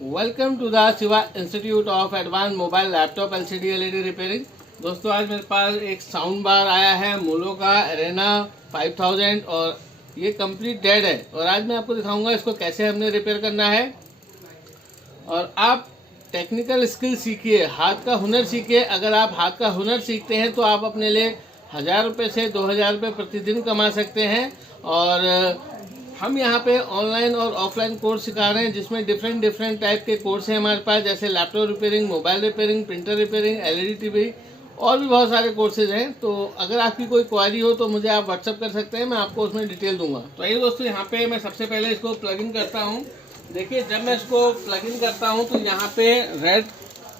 Welcome to the Shiva institute of advance mobile laptop LCD LED repairing. दोस्तों, आज मेरे पास एक साउंड बार आया है मोलो का अरेना 5000 और ये कंप्लीट डेड है। और आज मैं आपको दिखाऊंगा इसको कैसे हमने रिपेयर करना है। और आप टेक्निकल स्किल सीखिए, हाथ का हुनर सीखिए। अगर आप हाथ का हुनर सीखते हैं तो आप अपने लिए 1000 रुपये से 2000 रुपये प्रतिदिन कमा सकते हैं। और हम यहाँ पे ऑनलाइन और ऑफलाइन कोर्स सिखा रहे हैं, जिसमें डिफरेंट टाइप के कोर्स हैं हमारे पास, जैसे laptop repairing, mobile repairing, printer repairing, LED TV और भी बहुत सारे कोर्सेज हैं। तो अगर आपकी कोई क्वारी हो तो मुझे आप व्हाट्सअप कर सकते हैं, मैं आपको उसमें डिटेल दूंगा। तो आइए दोस्तों, यहाँ पे मैं सबसे पहले इसको प्लग इन करता हूँ। देखिए, जब मैं इसको प्लग इन करता हूँ तो यहाँ पे रेड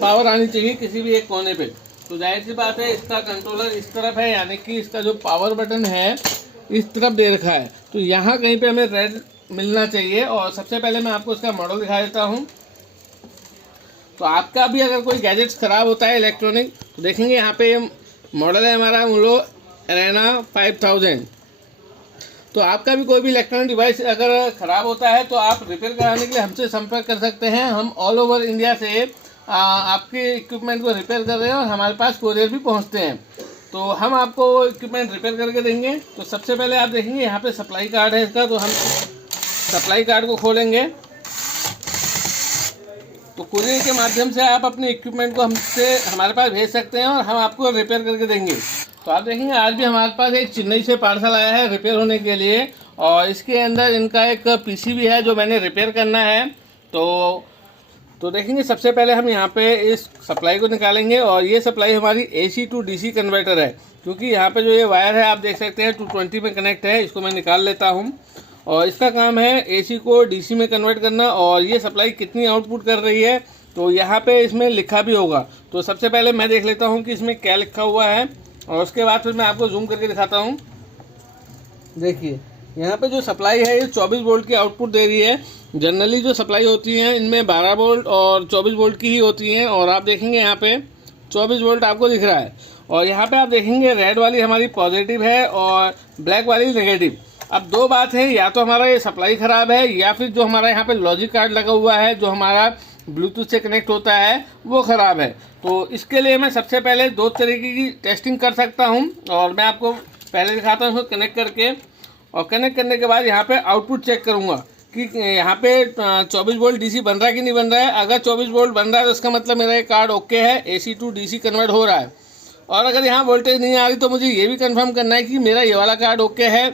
पावर आनी चाहिए किसी भी एक कोने पे। तो जाहिर सी बात है, इसका कंट्रोलर इस तरफ है, यानी कि इसका जो पावर बटन है इस तरफ दे रखा है। तो यहाँ कहीं पे हमें रेड मिलना चाहिए। और सबसे पहले मैं आपको इसका मॉडल दिखा देता हूँ। तो आपका भी अगर कोई गैजेट्स ख़राब होता है इलेक्ट्रॉनिक, तो देखेंगे यहाँ पे मॉडल है हमारा मोलो अरेना 5000। तो आपका भी कोई भी इलेक्ट्रॉनिक डिवाइस अगर ख़राब होता है तो आप रिपेयर कराने के लिए हमसे संपर्क कर सकते हैं। हम ऑल ओवर इंडिया से आपके इक्विपमेंट को रिपेयर कर रहे हैं और हमारे पास कोरियर भी पहुँचते हैं। तो हम आपको इक्विपमेंट रिपेयर करके देंगे। तो सबसे पहले आप देखेंगे यहाँ पे सप्लाई कार्ड है इसका। तो हम सप्लाई कार्ड को खोलेंगे। तो कुरियर के माध्यम से आप अपने इक्विपमेंट को हमसे हमारे पास भेज सकते हैं और हम आपको रिपेयर करके देंगे। तो आप देखेंगे आज भी हमारे पास एक चेन्नई से पार्सल आया है रिपेयर होने के लिए, और इसके अंदर इनका एक पीसी भी है जो मैंने रिपेयर करना है। तो देखेंगे, सबसे पहले हम यहाँ पे इस सप्लाई को निकालेंगे। और ये सप्लाई हमारी AC टू DC कन्वर्टर है, क्योंकि यहाँ पे जो ये वायर है आप देख सकते हैं 220 में कनेक्ट है। इसको मैं निकाल लेता हूँ। और इसका काम है AC को DC में कन्वर्ट करना। और ये सप्लाई कितनी आउटपुट कर रही है तो यहाँ पे इसमें लिखा भी होगा। तो सबसे पहले मैं देख लेता हूँ कि इसमें क्या लिखा हुआ है, और उसके बाद फिर मैं आपको जूम करके दिखाता हूँ। देखिए, यहाँ पे जो सप्लाई है ये 24 वोल्ट की आउटपुट दे रही है। जनरली जो सप्लाई होती है इनमें 12 वोल्ट और 24 वोल्ट की ही होती हैं। और आप देखेंगे यहाँ पे 24 वोल्ट आपको दिख रहा है। और यहाँ पे आप देखेंगे रेड वाली हमारी पॉजिटिव है और ब्लैक वाली नेगेटिव। अब दो बात है, या तो हमारा ये सप्लाई ख़राब है, या फिर जो हमारा यहाँ पे लॉजिक कार्ड लगा हुआ है जो हमारा ब्लूटूथ से कनेक्ट होता है वो ख़राब है। तो इसके लिए मैं सबसे पहले दो तरीके की टेस्टिंग कर सकता हूँ, और मैं आपको पहले दिखाता हूँ इसको कनेक्ट करके। और कनेक्ट करने के बाद यहाँ पे आउटपुट चेक करूँगा कि यहाँ पे 24 वोल्ट DC बन रहा है कि नहीं बन रहा है। अगर 24 वोल्ट बन रहा है तो इसका मतलब मेरा ये कार्ड ओके है, AC टू DC कन्वर्ट हो रहा है। और अगर यहाँ वोल्टेज नहीं आ रही तो मुझे ये भी कंफर्म करना है कि मेरा ये वाला कार्ड ओके है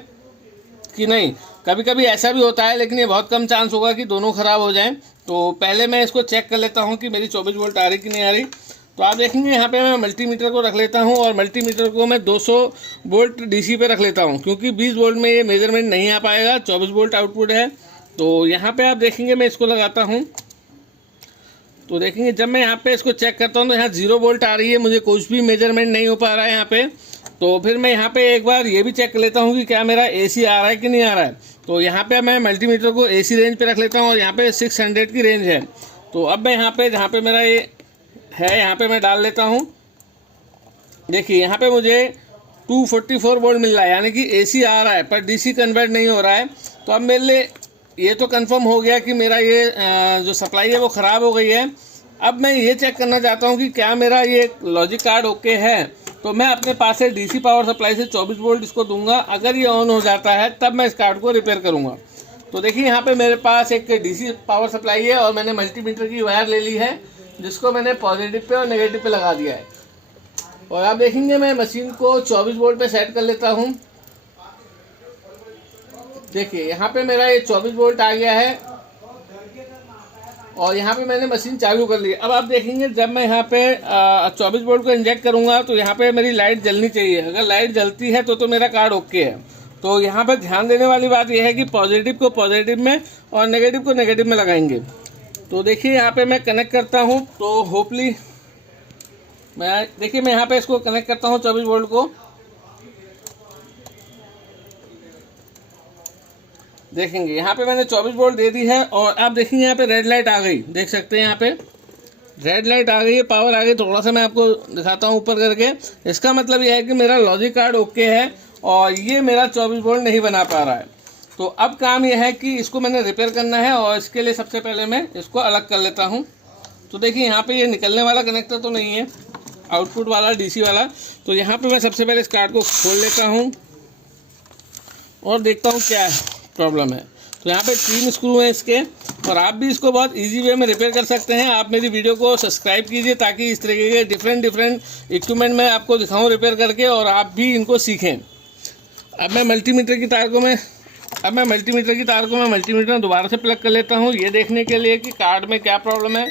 कि नहीं। कभी कभी ऐसा भी होता है, लेकिन ये बहुत कम चांस होगा कि दोनों ख़राब हो जाएं। तो पहले मैं इसको चेक कर लेता हूँ कि मेरी 24 वोल्ट आ रही कि नहीं आ रही। तो आप देखेंगे यहाँ पे मैं मल्टीमीटर को रख लेता हूँ, और मल्टीमीटर को मैं 200 वोल्ट DC पे रख लेता हूँ, क्योंकि 20 वोल्ट में ये मेजरमेंट नहीं आ पाएगा। 24 वोल्ट आउटपुट है। तो यहाँ पे आप देखेंगे मैं इसको लगाता हूँ। तो देखेंगे जब मैं यहाँ पे इसको चेक करता हूँ तो यहाँ 0 वोल्ट आ रही है, मुझे कुछ भी मेजरमेंट नहीं हो पा रहा है यहाँ पे। तो फिर मैं यहाँ पे एक बार ये भी चेक कर लेता हूँ कि क्या मेरा AC आ रहा है कि नहीं आ रहा है। तो यहाँ पे मैं मल्टीमीटर को AC रेंज पे रख लेता हूँ, और यहाँ पे 600 की रेंज है। तो अब मैं यहाँ पे जहाँ पे मेरा ये है यहाँ पे मैं डाल लेता हूँ। देखिए, यहाँ पे मुझे 244 वोल्ट मिल रहा है, यानी कि AC आ रहा है पर DC कन्वर्ट नहीं हो रहा है। तो अब मेरे लिए ये तो कंफर्म हो गया कि मेरा ये जो सप्लाई है वो ख़राब हो गई है। अब मैं ये चेक करना चाहता हूँ कि क्या मेरा ये लॉजिक कार्ड ओके है। तो मैं अपने पास से DC पावर सप्लाई से 24 वोल्ट इसको दूंगा। अगर ये ऑन हो जाता है तब मैं इस कार्ड को रिपेयर करूँगा। तो देखिए, यहाँ पे मेरे पास एक DC पावर सप्लाई है, और मैंने मल्टीमीटर की वायर ले ली है जिसको मैंने पॉजिटिव पे और नेगेटिव पे लगा दिया है। और आप देखेंगे मैं मशीन को 24 वोल्ट पे सेट कर लेता हूँ। देखिए, यहाँ पे मेरा ये 24 वोल्ट आ गया है, और यहाँ पे मैंने मशीन चालू कर ली। अब आप देखेंगे जब मैं यहाँ पे 24 वोल्ट को इंजेक्ट करूँगा तो यहाँ पे मेरी लाइट जलनी चाहिए। अगर लाइट जलती है तो मेरा कार्ड ओके है। तो यहाँ पे ध्यान देने वाली बात यह है कि पॉजिटिव को पॉजिटिव में और नेगेटिव को नेगेटिव में लगाएंगे। तो देखिए, यहाँ पे मैं कनेक्ट करता हूँ। तो होपली देखिए मैं यहाँ पे इसको कनेक्ट करता हूँ 24 वोल्ट को। देखेंगे यहाँ पे मैंने 24 वोल्ट दे दी है, और आप देखेंगे यहाँ पे रेड लाइट आ गई। देख सकते हैं यहाँ पे रेड लाइट आ गई है, पावर आ गई। थोड़ा सा मैं आपको दिखाता हूँ ऊपर करके। इसका मतलब यह है कि मेरा लॉजिक कार्ड ओके है, और ये मेरा 24 वोल्ट नहीं बना पा रहा है। तो अब काम यह है कि इसको मैंने रिपेयर करना है, और इसके लिए सबसे पहले मैं इसको अलग कर लेता हूँ। तो देखिए यहाँ पे ये निकलने वाला कनेक्टर तो नहीं है, आउटपुट वाला डीसी वाला। तो यहाँ पे मैं सबसे पहले इस कार्ड को खोल लेता हूँ और देखता हूँ क्या प्रॉब्लम है। तो यहाँ पे 3 स्क्रू हैं इसके, और आप भी इसको बहुत इजी वे में रिपेयर कर सकते हैं। आप मेरी वीडियो को सब्सक्राइब कीजिए ताकि इस तरीके के डिफरेंट इक्विपमेंट मैं आपको दिखाऊँ रिपेयर करके, और आप भी इनको सीखें। अब मैं मल्टीमीटर की तार को मल्टीमीटर में दोबारा से प्लग कर लेता हूँ, ये देखने के लिए कि कार्ड में क्या प्रॉब्लम है।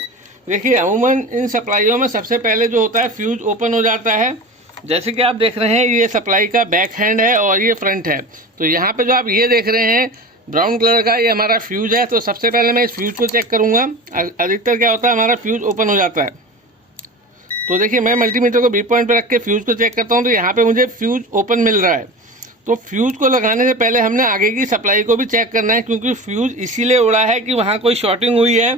देखिए अमूमन इन सप्लाइयों में सबसे पहले जो होता है फ्यूज ओपन हो जाता है। जैसे कि आप देख रहे हैं ये सप्लाई का बैक हैंड है और ये फ्रंट है। तो यहाँ पे जो आप ये देख रहे हैं ब्राउन कलर का, ये हमारा फ्यूज है। तो सबसे पहले मैं इस फ्यूज को चेक करूँगा। अधिकतर क्या होता है, हमारा फ्यूज ओपन हो जाता है। तो देखिए मैं मल्टीमीटर को बी पॉइंट पर रख के फ्यूज को चेक करता हूँ, तो यहाँ पर मुझे फ्यूज ओपन मिल रहा है। तो फ्यूज़ को लगाने से पहले हमने आगे की सप्लाई को भी चेक करना है, क्योंकि फ्यूज़ इसीलिए उड़ा है कि वहाँ कोई शॉर्टिंग हुई है।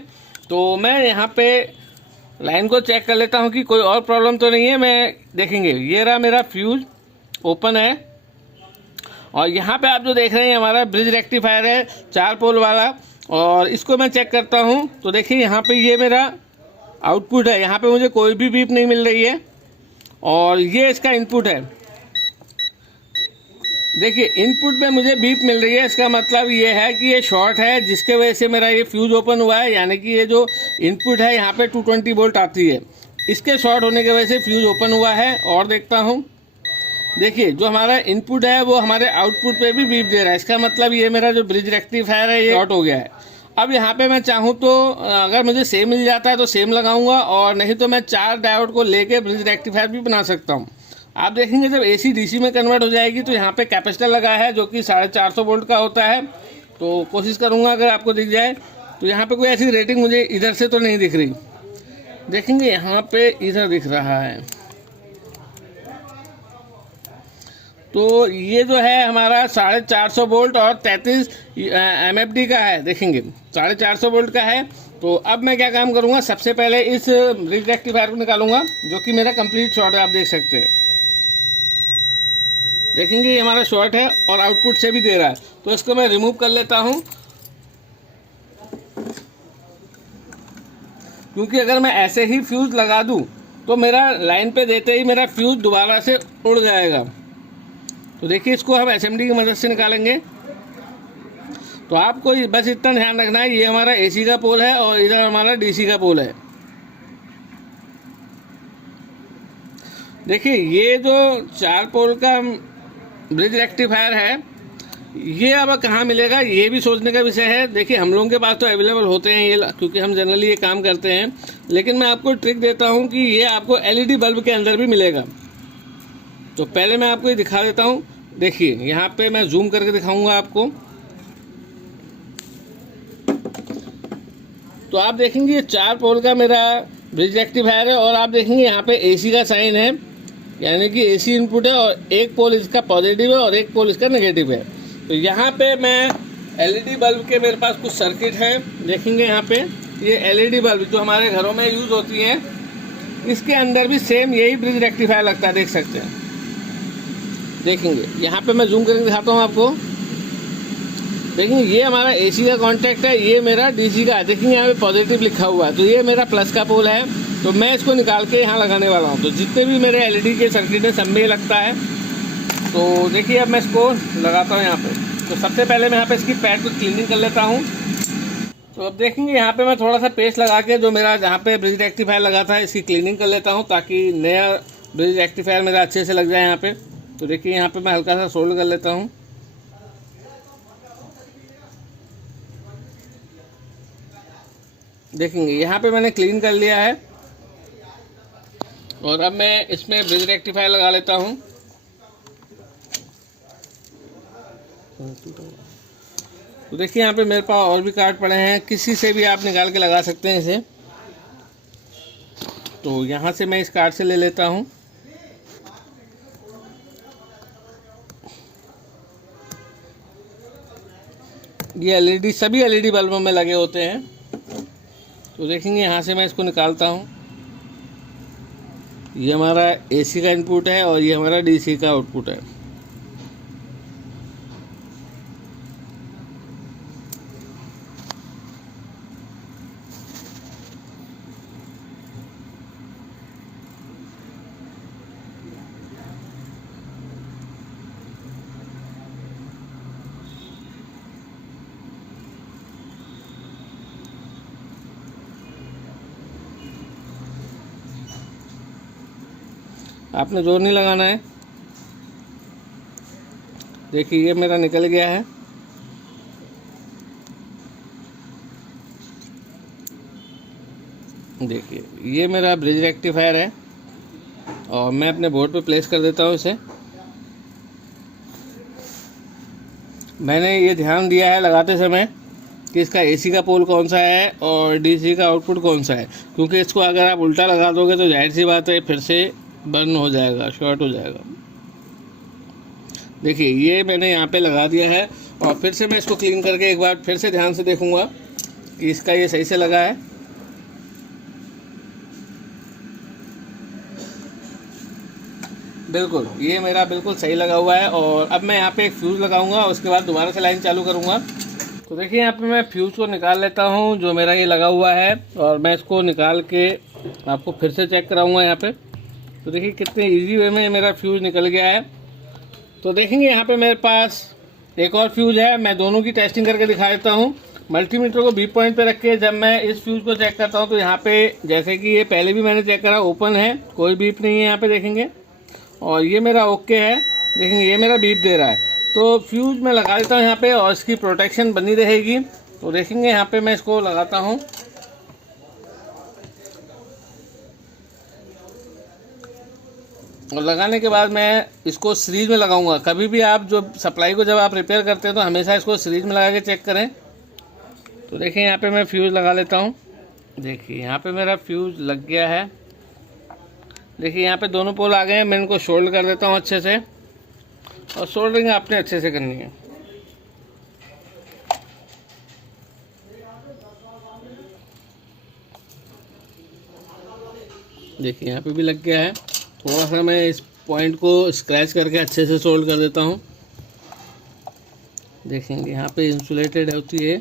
तो मैं यहाँ पे लाइन को चेक कर लेता हूँ कि कोई और प्रॉब्लम तो नहीं है। मैं देखेंगे ये रहा मेरा फ्यूज़ ओपन है, और यहाँ पे आप जो देख रहे हैं हमारा ब्रिज रेक्टिफायर है 4 पोल वाला, और इसको मैं चेक करता हूँ। तो देखिए यहाँ पे ये मेरा आउटपुट है, यहाँ पे मुझे कोई भी बीप नहीं मिल रही है, और ये इसका इनपुट है। देखिए इनपुट में मुझे बीप मिल रही है, इसका मतलब ये है कि ये शॉर्ट है, जिसके वजह से मेरा ये फ्यूज़ ओपन हुआ है। यानी कि ये जो इनपुट है यहाँ पे 220 वोल्ट आती है, इसके शॉर्ट होने की वजह से फ्यूज़ ओपन हुआ है। और देखता हूँ, देखिए जो हमारा इनपुट है वो हमारे आउटपुट पे भी बीप दे रहा है, इसका मतलब ये मेरा जो ब्रिज रेक्टिफायर है ये शॉर्ट हो गया है। अब यहाँ पे मैं चाहूँ तो अगर मुझे सेम मिल जाता है तो सेम लगाऊंगा, और नहीं तो मैं 4 डायोड को लेके ब्रिज रेक्टिफायर भी बना सकता हूँ। आप देखेंगे जब AC DC में कन्वर्ट हो जाएगी तो यहाँ पे कैपेसिटर लगा है जो कि 450 वोल्ट का होता है। तो कोशिश करूँगा अगर आपको दिख जाए। तो यहाँ पे कोई ऐसी रेटिंग मुझे इधर से तो नहीं दिख रही, देखेंगे यहाँ पे इधर दिख रहा है। तो ये जो है हमारा 450 वोल्ट और 33 MFD का है, देखेंगे 450 वोल्ट का है। तो अब मैं क्या काम करूँगा, सबसे पहले इस ब्रिज रेक्टिफायर को निकालूंगा जो कि मेरा कंप्लीट शॉर्ट है। आप देख सकते हैं, देखेंगे ये हमारा शॉर्ट है और आउटपुट से भी दे रहा है। तो इसको मैं रिमूव कर लेता हूं, क्योंकि अगर मैं ऐसे ही फ्यूज लगा दूं तो मेरा लाइन पे देते ही मेरा फ्यूज दोबारा से उड़ जाएगा। तो देखिए इसको हम SMD की मदद से निकालेंगे। तो आपको बस इतना ध्यान रखना है, ये हमारा AC का पोल है और इधर हमारा DC का पोल है। देखिए ये जो 4 पोल का ब्रिज रेक्टिफायर है ये अब कहाँ मिलेगा ये भी सोचने का विषय है। देखिए हम लोगों के पास तो अवेलेबल होते हैं ये, क्योंकि हम जनरली ये काम करते हैं। लेकिन मैं आपको ट्रिक देता हूँ कि ये आपको LED बल्ब के अंदर भी मिलेगा। तो पहले मैं आपको ये दिखा देता हूँ। देखिए यहाँ पे मैं जूम करके दिखाऊंगा आपको। तो आप देखेंगे ये 4 पोल का मेरा ब्रिज रेक्टिफायर है, और आप देखेंगे यहाँ पे AC का साइन है, यानी कि AC इनपुट है, और एक पोल इसका पॉजिटिव है और एक पोल इसका नेगेटिव है। तो यहाँ पे मैं LED बल्ब के मेरे पास कुछ सर्किट है, देखेंगे यहाँ पे ये LED बल्ब जो हमारे घरों में यूज़ होती हैं, इसके अंदर भी सेम यही ब्रिज रेक्टिफायर लगता है, देख सकते हैं। देखेंगे यहाँ पे मैं जूम करके दिखाता हूँ आपको। देखेंगे ये हमारा AC का कॉन्टैक्ट है, ये मेरा DC का है। देखेंगे यहाँ पे पॉजिटिव लिखा हुआ है, तो ये मेरा प्लस का पोल है। तो मैं इसको निकाल के यहाँ लगाने वाला हूँ। तो जितने भी मेरे LED के सर्किट है सब में लगता है। तो देखिए अब मैं इसको लगाता हूँ यहाँ पे। तो सबसे पहले मैं यहाँ पे इसकी पैड को क्लीनिंग कर लेता हूँ। तो अब देखेंगे यहाँ पे मैं थोड़ा सा पेस्ट लगा के जो मेरा जहाँ पे ब्रिज रेक्टिफायर लगा था इसकी क्लीनिंग कर लेता हूँ, ताकि नया ब्रिज रेक्टिफायर मेरा अच्छे से लग जाए यहाँ पे। तो देखिए यहाँ पे मैं हल्का सा सोल्ड कर लेता हूँ। देखेंगे यहाँ पे मैंने क्लीन कर लिया है, और अब मैं इसमें ब्रिज रेक्टिफायर लगा लेता हूँ। तो देखिए यहाँ पे मेरे पास और भी कार्ड पड़े हैं, किसी से भी आप निकाल के लगा सकते हैं इसे। तो यहाँ से मैं इस कार्ड से ले लेता हूँ। ये LED सभी LED बल्बों में लगे होते हैं। तो देखेंगे यहाँ से मैं इसको निकालता हूँ। ये हमारा AC का इनपुट है और ये हमारा DC का आउटपुट है। आपने जोर नहीं लगाना है। देखिए ये मेरा निकल गया है। देखिए ये मेरा ब्रिज रेक्टिफायर है और मैं अपने बोर्ड पे प्लेस कर देता हूँ इसे। मैंने ये ध्यान दिया है लगाते समय कि इसका एसी का पोल कौन सा है और डीसी का आउटपुट कौन सा है, क्योंकि इसको अगर आप उल्टा लगा दोगे तो जाहिर सी बात है फिर से बर्न हो जाएगा, शॉर्ट हो जाएगा। देखिए ये मैंने यहाँ पे लगा दिया है और फिर से मैं इसको क्लीन करके एक बार फिर से ध्यान से देखूँगा कि इसका ये सही से लगा है। बिल्कुल ये मेरा बिल्कुल सही लगा हुआ है। और अब मैं यहाँ पे एक फ्यूज़ लगाऊंगा और उसके बाद दोबारा से लाइन चालू करूँगा। तो देखिए यहाँ पे मैं फ्यूज़ को निकाल लेता हूँ जो मेरा ये लगा हुआ है, और मैं इसको निकाल के आपको फिर से चेक कराऊँगा यहाँ पे। तो देखिए कितने इजी वे में मेरा फ्यूज़ निकल गया है। तो देखेंगे यहाँ पे मेरे पास एक और फ्यूज़ है, मैं दोनों की टेस्टिंग करके दिखा देता हूँ। मल्टीमीटर को बी पॉइंट पे रख के जब मैं इस फ्यूज़ को चेक करता हूँ तो यहाँ पे जैसे कि ये पहले भी मैंने चेक करा ओपन है, कोई बीप नहीं है यहाँ पे देखेंगे। और ये मेरा ओके है, देखेंगे ये मेरा बीप दे रहा है। तो फ्यूज़ मैं लगा देता हूँ यहाँ पे और इसकी प्रोटेक्शन बनी रहेगी। तो देखेंगे यहाँ पे मैं इसको लगाता हूँ। और लगाने के बाद मैं इसको सीरीज में लगाऊंगा। कभी भी आप जो सप्लाई को जब आप रिपेयर करते हैं तो हमेशा इसको सीरीज में लगा के चेक करें। तो देखिए यहाँ पे मैं फ्यूज़ लगा लेता हूँ। देखिए यहाँ पे मेरा फ्यूज़ लग गया है। देखिए यहाँ पे दोनों पोल आ गए हैं। मैं इनको सोल्ड कर देता हूँ अच्छे से, और सोल्डरिंग आपने अच्छे से करनी है। देखिए यहाँ पे भी लग गया है। थोड़ा सा मैं इस पॉइंट को स्क्रैच करके अच्छे से सोल्ड कर देता हूँ। देखेंगे यहाँ पे इंसुलेटेड होती है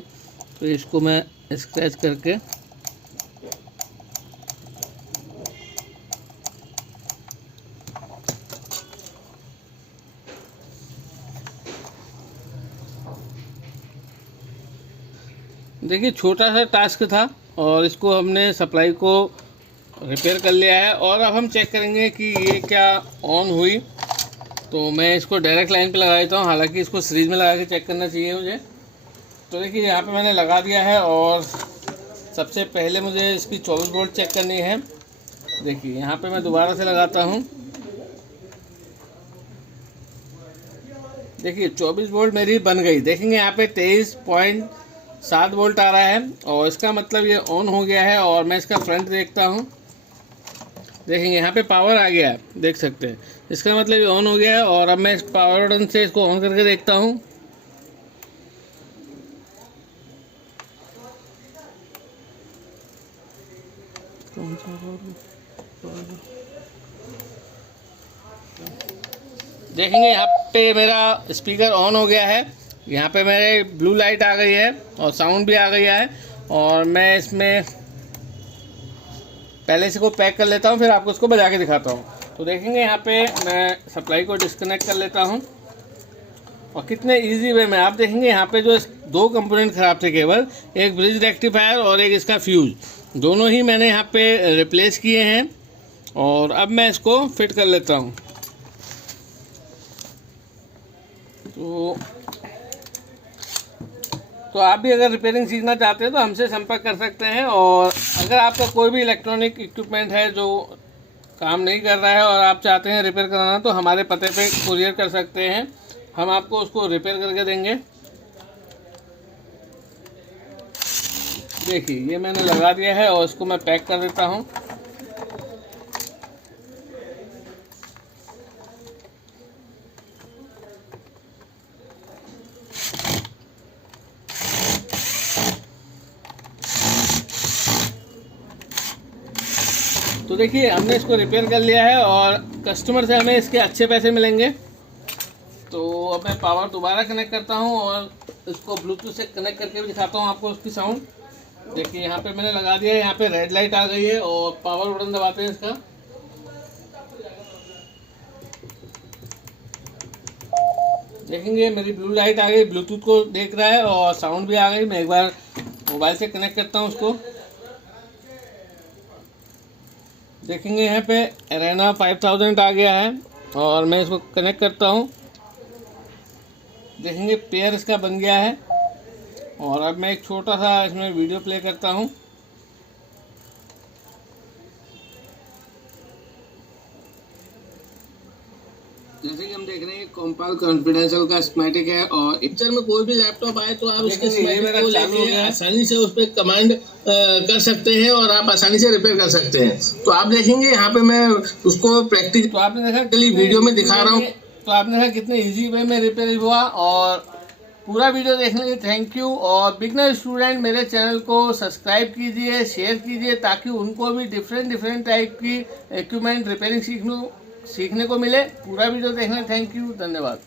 तो इसको मैं स्क्रैच करके देखिए छोटा सा टास्क था और इसको हमने सप्लाई को रिपेयर कर लिया है। और अब हम चेक करेंगे कि ये क्या ऑन हुई। तो मैं इसको डायरेक्ट लाइन पे लगा देता हूँ, हालांकि इसको सीरीज में लगा के चेक करना चाहिए मुझे। तो देखिए यहाँ पे मैंने लगा दिया है और सबसे पहले मुझे इसकी 24 वोल्ट चेक करनी है। देखिए यहाँ पे मैं दोबारा से लगाता हूँ। देखिए 24 वोल्ट मेरी बन गई। देखेंगे यहाँ पे 23.7 वोल्ट आ रहा है और इसका मतलब ये ऑन हो गया है। और मैं इसका फ्रंट देखता हूँ। देखेंगे यहाँ पे पावर आ गया है, देख सकते हैं, इसका मतलब ये ऑन हो गया है। और अब मैं इस पावर बटन से इसको ऑन करके देखता हूँ। देखेंगे यहाँ पे मेरा स्पीकर ऑन हो गया है। यहाँ पे मेरे ब्लू लाइट आ गई है और साउंड भी आ गया है। और मैं इसमें पहले इसको पैक कर लेता हूँ, फिर आपको इसको बजा के दिखाता हूँ। तो देखेंगे यहाँ पे मैं सप्लाई को डिस्कनेक्ट कर लेता हूँ। और कितने इजी वे में आप देखेंगे यहाँ पे जो 2 कंपोनेंट ख़राब थे केवल, एक ब्रिज रेक्टिफायर और एक इसका फ्यूज़, दोनों ही मैंने यहाँ पे रिप्लेस किए हैं। और अब मैं इसको फिट कर लेता हूँ। तो आप भी अगर रिपेयरिंग सीखना चाहते हैं तो हमसे संपर्क कर सकते हैं। और अगर आपका कोई भी इलेक्ट्रॉनिक इक्विपमेंट है जो काम नहीं कर रहा है और आप चाहते हैं रिपेयर कराना, तो हमारे पते पे कुरियर कर सकते हैं, हम आपको उसको रिपेयर करके देंगे। देखिए ये मैंने लगा दिया है और इसको मैं पैक कर देता हूँ। तो देखिए हमने इसको रिपेयर कर लिया है और कस्टमर से हमें इसके अच्छे पैसे मिलेंगे। तो अब मैं पावर दोबारा कनेक्ट करता हूँ और इसको ब्लूटूथ से कनेक्ट करके भी दिखाता हूँ आपको उसकी साउंड। देखिए यहाँ पे मैंने लगा दिया है, यहाँ पे रेड लाइट आ गई है और पावर बटन दबाते हैं इसका। देखेंगे मेरी ब्लू लाइट आ गई, ब्लूटूथ को देख रहा है और साउंड भी आ गई। मैं एक बार मोबाइल से कनेक्ट करता हूँ उसको। देखेंगे यहाँ पे एरेना 5000 आ गया है और मैं इसको कनेक्ट करता हूँ। देखेंगे पेयर इसका बन गया है। और अब मैं एक छोटा सा इसमें वीडियो प्ले करता हूँ। जैसे कि हम देख रहे हैं कॉम्पाल कॉन्फिडेंशियल का स्कीमेटिक है और पिक्चर में कोई भी लैपटॉप आए तो आप उसके स्कीमेटिक को लेके आसानी से उस पर कमांड कर सकते हैं और आप आसानी से रिपेयर कर सकते हैं। तो आप देखेंगे यहाँ पे मैं उसको प्रैक्टिस, तो आपने देखा कल वीडियो में दिखा रहा हूँ, तो आपने देखा कितने इजी वे में रिपेयर हुआ। और पूरा वीडियो देखने के लिए थैंक यू। और बिगनर स्टूडेंट मेरे चैनल को सब्सक्राइब कीजिए, शेयर कीजिए ताकि उनको भी डिफरेंट टाइप की इक्विपमेंट रिपेयरिंग सीखने को मिले। पूरा वीडियो देखने थैंक यू, धन्यवाद।